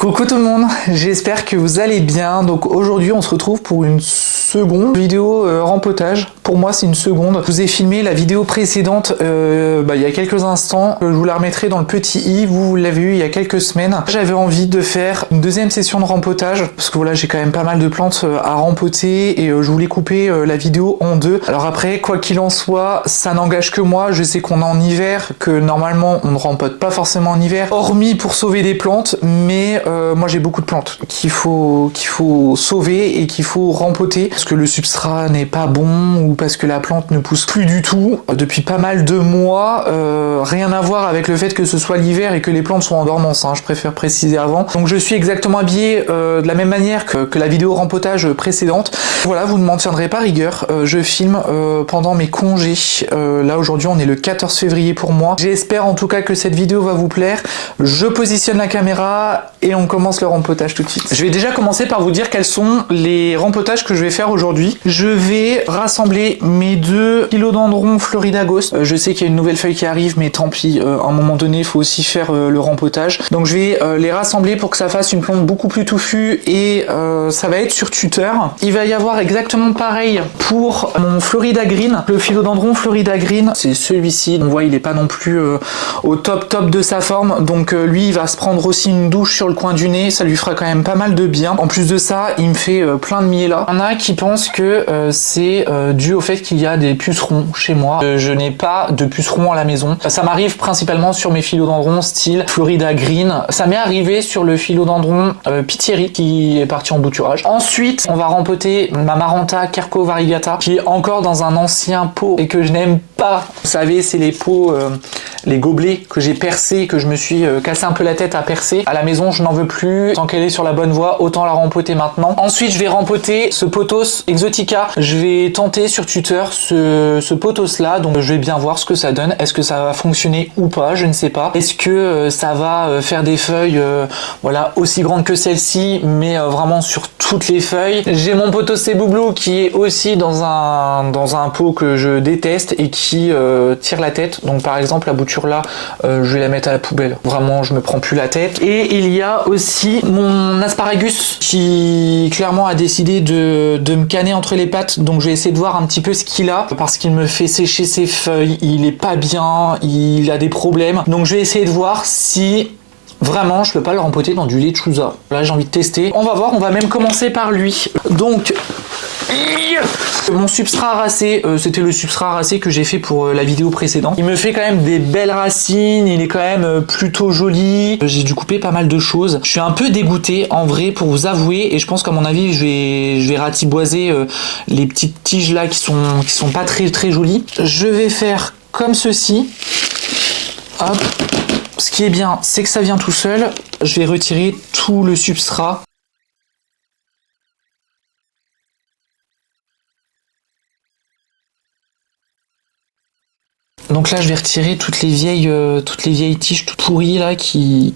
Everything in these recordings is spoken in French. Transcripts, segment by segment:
Coucou tout le monde, j'espère que vous allez bien. Donc aujourd'hui on se retrouve pour une seconde vidéo rempotage. Pour moi c'est une seconde. Je vous ai filmé la vidéo précédente il y a quelques instants. Je vous la remettrai dans le petit i, vous l'avez eu il y a quelques semaines. J'avais envie de faire une deuxième session de rempotage parce que voilà, j'ai quand même pas mal de plantes à rempoter et je voulais couper la vidéo en deux. Alors après, quoi qu'il en soit, ça n'engage que moi. Je sais qu'on est en hiver, que normalement on ne rempote pas forcément en hiver, hormis pour sauver des plantes, mais moi j'ai beaucoup de plantes qu'il faut sauver et qu'il faut rempoter parce que le substrat n'est pas bon ou parce que la plante ne pousse plus du tout depuis pas mal de mois. Rien à voir avec le fait que ce soit l'hiver et que les plantes sont en dormance, hein, je préfère préciser avant. Donc je suis exactement habillé de la même manière que la vidéo rempotage précédente. Voilà, vous ne m'en tiendrez pas rigueur. Je filme pendant mes congés. Là aujourd'hui on est le 14 février pour moi. J'espère en tout cas que cette vidéo va vous plaire. Je positionne la caméra et on commence le rempotage tout de suite. Je vais déjà commencer par vous dire quels sont les rempotages que je vais faire aujourd'hui. Je vais rassembler mes deux philodendrons Florida Ghost. Je sais qu'il y a une nouvelle feuille qui arrive, mais tant pis, à un moment donné il faut aussi faire le rempotage. Donc je vais les rassembler pour que ça fasse une plante beaucoup plus touffue et ça va être sur tuteur. Il va y avoir exactement pareil pour mon Florida Green. Le philodendron Florida Green, c'est celui-ci. On voit il est pas non plus au top de sa forme, donc lui il va se prendre aussi une douche sur le coin du nez, ça lui fera quand même pas mal de bien. En plus de ça, il me fait plein de miel là. Il y en a qui pensent que c'est dû au fait qu'il y a des pucerons chez moi. Je n'ai pas de pucerons à la maison. Ça m'arrive principalement sur mes philodendrons style Florida Green. Ça m'est arrivé sur le philodendron Pittieri qui est parti en bouturage. Ensuite, on va rempoter ma Maranta Quercus variegata qui est encore dans un ancien pot et que je n'aime pas. Vous savez, c'est les pots, les gobelets que j'ai percés, que je me suis cassé un peu la tête à percer. À la maison, je n'en veux plus. Tant qu'elle est sur la bonne voie, autant la rempoter maintenant. Ensuite, je vais rempoter ce pothos exotica. Je vais tenter sur tuteur ce pothos là, donc je vais bien voir ce que ça donne. Est-ce que ça va fonctionner ou pas? Je ne sais pas. Est-ce que ça va faire des feuilles voilà, aussi grandes que celle-ci, mais vraiment sur toutes les feuilles. J'ai mon pothos Ceboublou qui est aussi dans un pot que je déteste et qui tire la tête. Donc par exemple, la bouture là, je vais la mettre à la poubelle. Vraiment, je me prends plus la tête. Et il y a aussi mon asparagus qui clairement a décidé de me canner entre les pattes. Donc je vais essayer de voir un petit peu ce qu'il a parce qu'il me fait sécher ses feuilles. Il est pas bien, il a des problèmes. Donc je vais essayer de voir si vraiment je peux pas le rempoter dans du lechuza. Là j'ai envie de tester. On va voir, on va même commencer par lui. Donc mon substrat racé, c'était le substrat racé que j'ai fait pour la vidéo précédente. Il me fait quand même des belles racines, il est quand même plutôt joli. J'ai dû couper pas mal de choses. Je suis un peu dégoûté en vrai pour vous avouer et je pense qu'à mon avis je vais ratiboiser les petites tiges là qui sont pas très jolies. Je vais faire comme ceci. Hop. Ce qui est bien, c'est que ça vient tout seul. Je vais retirer tout le substrat. Donc là je vais retirer toutes les vieilles tiges toutes pourries là qui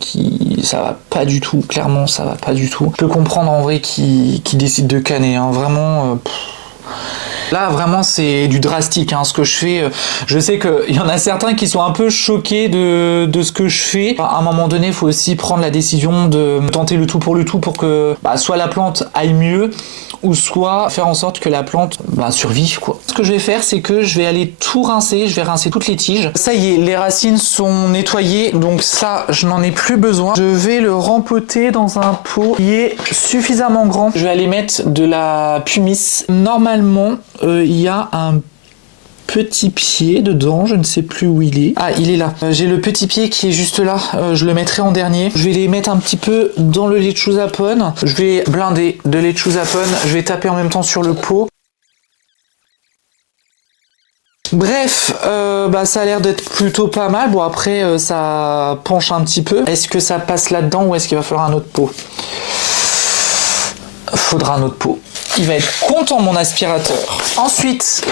ça va pas du tout, clairement ça va pas du tout. Je peux comprendre en vrai qui décide de canner, hein, vraiment. Là vraiment c'est du drastique hein, ce que je fais. Je sais qu'il y en a certains qui sont un peu choqués de ce que je fais. À un moment donné il faut aussi prendre la décision de tenter le tout pour que soit la plante aille mieux ou soit faire en sorte que la plante survive quoi. Ce que je vais faire c'est que je vais aller tout rincer, je vais rincer toutes les tiges. Ça y est, les racines sont nettoyées donc ça je n'en ai plus besoin. Je vais le rempoter dans un pot qui est suffisamment grand. Je vais aller mettre de la pumice. Normalement il y a un petit pied dedans, je ne sais plus où il est. Ah, il est là. J'ai le petit pied qui est juste là, je le mettrai en dernier. Je vais les mettre un petit peu dans le lechuza pone. Je vais blinder de lechuza pone, je vais taper en même temps sur le pot. Bref, ça a l'air d'être plutôt pas mal. Bon après, ça penche un petit peu. Est-ce que ça passe là-dedans ou est-ce qu'il va falloir un autre pot? Faudra un autre pot. Il va être content mon aspirateur. Ensuite,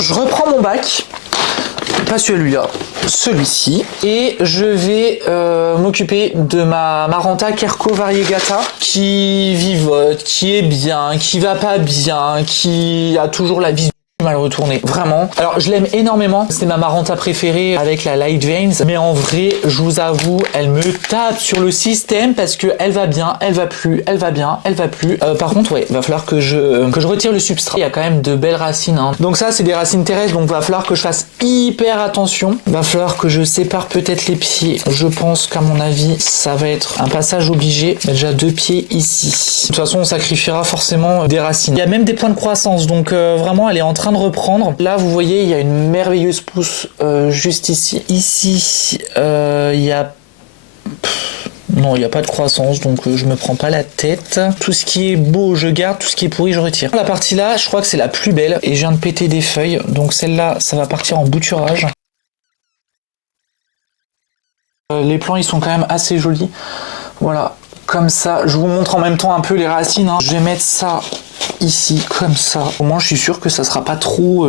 je reprends mon bac, pas celui-là, celui-ci, et je vais m'occuper de ma Maranta Quercus variegata qui vivote, qui est bien, qui va pas bien, qui a toujours la vie mal retourné, vraiment. Alors je l'aime énormément, c'est ma Maranta préférée avec la Light Veins, mais en vrai, je vous avoue, elle me tape sur le système parce que elle va bien, elle va plus, elle va bien, elle va plus. Par contre, ouais, va falloir que je retire le substrat. Il y a quand même de belles racines, hein. Donc ça, c'est des racines terrestres, donc va falloir que je fasse hyper attention. Va falloir que je sépare peut-être les pieds. Je pense qu'à mon avis, ça va être un passage obligé. Il y a déjà 2 pieds ici. De toute façon, on sacrifiera forcément des racines. Il y a même des points de croissance, donc vraiment, elle est en train de reprendre. Là, vous voyez, il y a une merveilleuse pousse juste ici. Ici, il y a... Non, il n'y a pas de croissance, donc je me prends pas la tête. Tout ce qui est beau, je garde. Tout ce qui est pourri, je retire. La partie là, je crois que c'est la plus belle. Et je viens de péter des feuilles. Donc celle-là, ça va partir en bouturage. Les plants, ils sont quand même assez jolis. Voilà, comme ça. Je vous montre en même temps un peu les racines, hein. Je vais mettre ça ici, comme ça. Au moins, je suis sûr que ça sera pas trop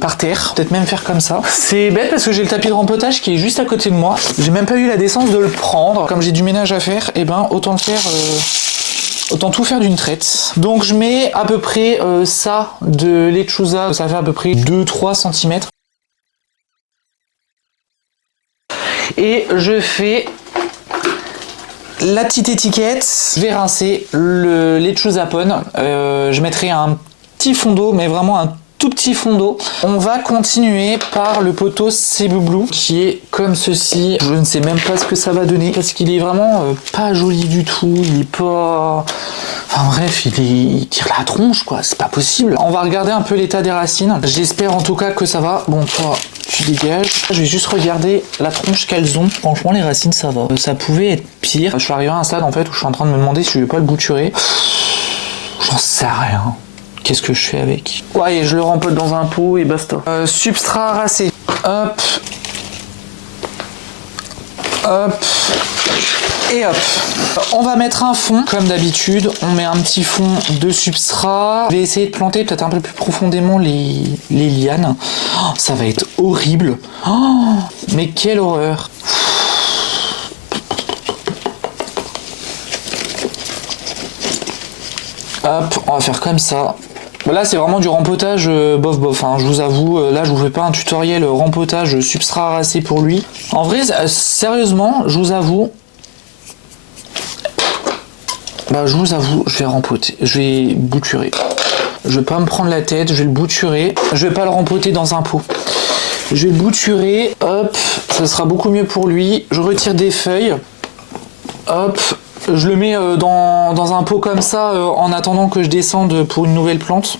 par terre. Peut-être même faire comme ça. C'est bête parce que j'ai le tapis de rempotage qui est juste à côté de moi. J'ai même pas eu la décence de le prendre. Comme j'ai du ménage à faire, et ben autant le faire... Autant tout faire d'une traite. Donc je mets à peu près ça de lechuza. Ça fait à peu près 2-3 cm. Et je fais la petite étiquette. Je vais rincer le lechuza pon. Je mettrai un petit fond d'eau, mais vraiment un tout petit fond d'eau. On va continuer par le poteau Cebu Blue qui est comme ceci. Je ne sais même pas ce que ça va donner parce qu'il est vraiment pas joli du tout. Il est pas... Enfin bref, il tire la tronche quoi, c'est pas possible. On va regarder un peu l'état des racines. J'espère en tout cas que ça va. Bon, toi, tu dégages. Je vais juste regarder la tronche qu'elles ont. Franchement, les racines, ça va. Ça pouvait être pire. Je suis arrivé à un stade en fait où je suis en train de me demander si je vais pas le bouturer. J'en sais rien. Qu'est-ce que je fais avec? Ouais, je le rempote dans un pot et basta. Substrat racé. Hop. Hop. Et hop. On va mettre un fond, comme d'habitude. On met un petit fond de substrat. Je vais essayer de planter peut-être un peu plus profondément les lianes. Oh, ça va être horrible. Oh, mais quelle horreur. Hop, on va faire comme ça. Là c'est vraiment du rempotage bof bof, hein. Je vous avoue, là je vous fais pas un tutoriel rempotage substrat racé pour lui. En vrai, sérieusement, je vous avoue, je vais rempoter, je vais bouturer. Je vais pas me prendre la tête, je vais le bouturer. Je vais pas le rempoter dans un pot. Je vais le bouturer, hop, ça sera beaucoup mieux pour lui. Je retire des feuilles, hop. Je le mets dans un pot comme ça en attendant que je descende pour une nouvelle plante.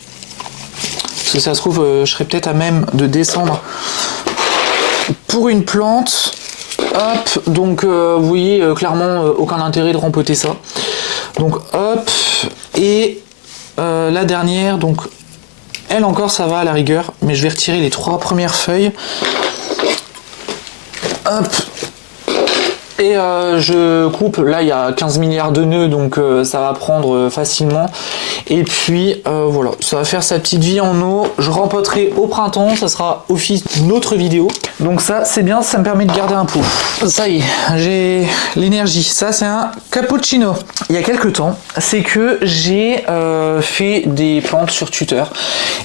Parce que ça se trouve, je serais peut-être à même de descendre pour une plante. Hop, donc vous voyez clairement aucun intérêt de rempoter ça. Donc hop, et la dernière, donc elle encore ça va à la rigueur, mais je vais retirer les 3 premières feuilles. Hop. Et je coupe, là il y a 15 milliards de nœuds donc ça va prendre facilement. Et puis voilà, ça va faire sa petite vie en eau. Je rempoterai au printemps, ça sera office d'une autre vidéo. Donc ça c'est bien, ça me permet de garder un pot. Ça y est, j'ai l'énergie. Ça c'est un cappuccino. Il y a quelques temps, c'est que j'ai fait des plantes sur tuteur.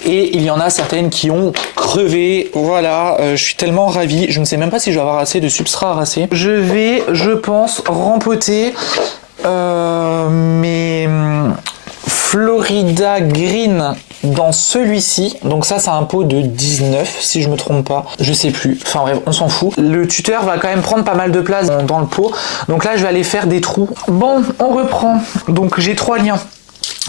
Et il y en a certaines qui ont crevé. Voilà, je suis tellement ravi. Je ne sais même pas si je vais avoir assez de substrat à raser. Je vais, je pense, rempoter mes Florida Green dans celui-ci. Donc ça c'est un pot de 19 si je me trompe pas, je sais plus, enfin bref on s'en fout. Le tuteur va quand même prendre pas mal de place dans le pot, donc là je vais aller faire des trous. Bon, on reprend. Donc j'ai 3 liens.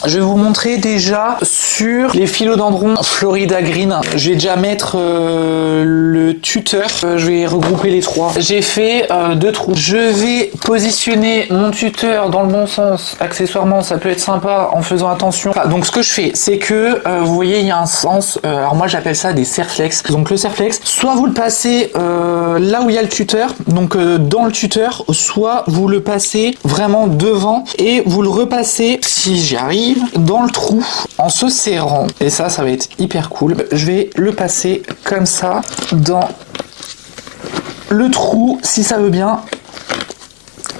Je vais vous montrer déjà sur les philodendrons Florida Green. Je vais déjà mettre le tuteur. Je vais regrouper les 3. J'ai fait 2 trous. Je vais positionner mon tuteur dans le bon sens. Accessoirement, ça peut être sympa en faisant attention. Enfin, donc ce que je fais, c'est que vous voyez, il y a un sens. Alors moi, j'appelle ça des serflex. Donc le serflex, soit vous le passez là où il y a le tuteur, donc dans le tuteur, soit vous le passez vraiment devant et vous le repassez, si j'y arrive, dans le trou en se serrant. Et ça va être hyper cool. Je vais le passer comme ça dans le trou, si ça veut bien.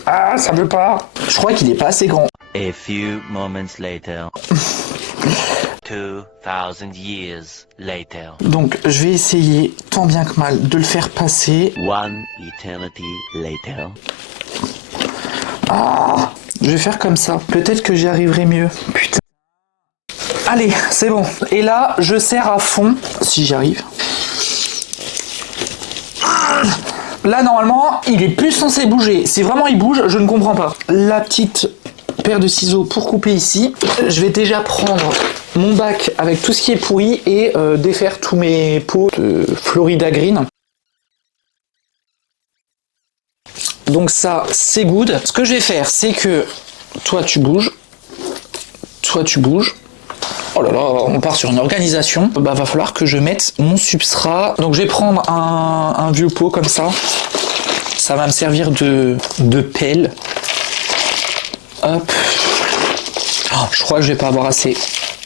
Ah, ça veut pas. Je crois qu'il est pas assez grand. A few moments later. 2000 years later. Donc je vais essayer tant bien que mal de le faire passer. One eternity later. Ah, je vais faire comme ça. Peut-être que j'y arriverai mieux. Putain. Allez, c'est bon. Et là, je serre à fond, si j'y arrive. Là, normalement, il est plus censé bouger. Si vraiment il bouge, je ne comprends pas. La petite paire de ciseaux pour couper ici. Je vais déjà prendre mon bac avec tout ce qui est pourri et défaire tous mes pots de Florida Green. Donc ça, c'est good. Ce que je vais faire, c'est que toi, tu bouges. Toi, tu bouges. Oh là là, on part sur une organisation. Bah, va falloir que je mette mon substrat. Donc je vais prendre un vieux pot comme ça. Ça va me servir de pelle. Hop. Oh, je crois que je vais pas avoir assez.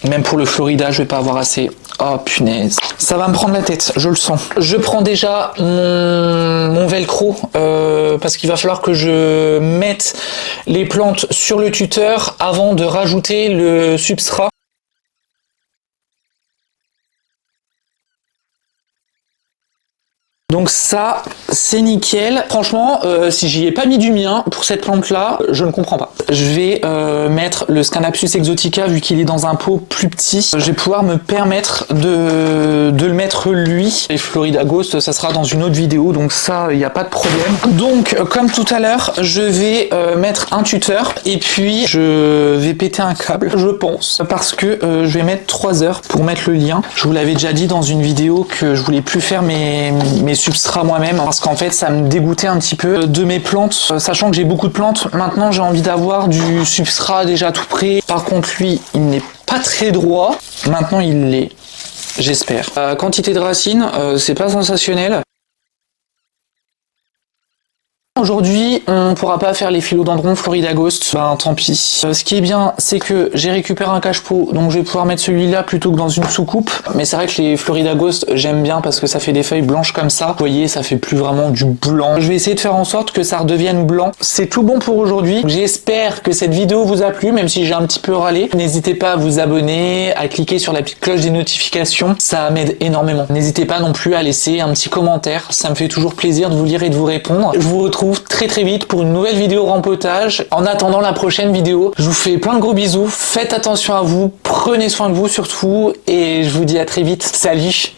Même pour le Florida, je vais pas avoir assez. Oh punaise. Ça va me prendre la tête, je le sens. Je prends déjà mon velcro parce qu'il va falloir que je mette les plantes sur le tuteur avant de rajouter le substrat. Donc ça, c'est nickel. Franchement, si j'y ai pas mis du mien pour cette plante-là, je ne comprends pas. Je vais mettre le Scannapsus exotica, vu qu'il est dans un pot plus petit. Je vais pouvoir me permettre de le mettre lui. Et Florida Ghost, ça sera dans une autre vidéo, donc ça, il n'y a pas de problème. Donc, comme tout à l'heure, je vais mettre un tuteur et puis je vais péter un câble, je pense, parce que je vais mettre 3 heures pour mettre le lien. Je vous l'avais déjà dit dans une vidéo que je voulais plus faire mes substrat moi-même parce qu'en fait ça me dégoûtait un petit peu de mes plantes, sachant que j'ai beaucoup de plantes. Maintenant j'ai envie d'avoir du substrat déjà tout prêt. Par contre lui il n'est pas très droit, maintenant il l'est, j'espère. Quantité de racines, c'est pas sensationnel. Aujourd'hui, on pourra pas faire les philodendrons Florida Ghost, ben tant pis. Ce qui est bien, c'est que j'ai récupéré un cache-pot, donc je vais pouvoir mettre celui-là plutôt que dans une soucoupe. Mais c'est vrai que les Florida Ghost, j'aime bien parce que ça fait des feuilles blanches comme ça. Vous voyez, ça fait plus vraiment du blanc. Je vais essayer de faire en sorte que ça redevienne blanc. C'est tout bon pour aujourd'hui. J'espère que cette vidéo vous a plu, même si j'ai un petit peu râlé. N'hésitez pas à vous abonner, à cliquer sur la petite cloche des notifications. Ça m'aide énormément. N'hésitez pas non plus à laisser un petit commentaire. Ça me fait toujours plaisir de vous lire et de vous répondre. Je vous retrouve très vite pour une nouvelle vidéo rempotage. En attendant la prochaine vidéo, je vous fais plein de gros bisous, faites attention à vous, prenez soin de vous surtout et je vous dis à très vite. Salut!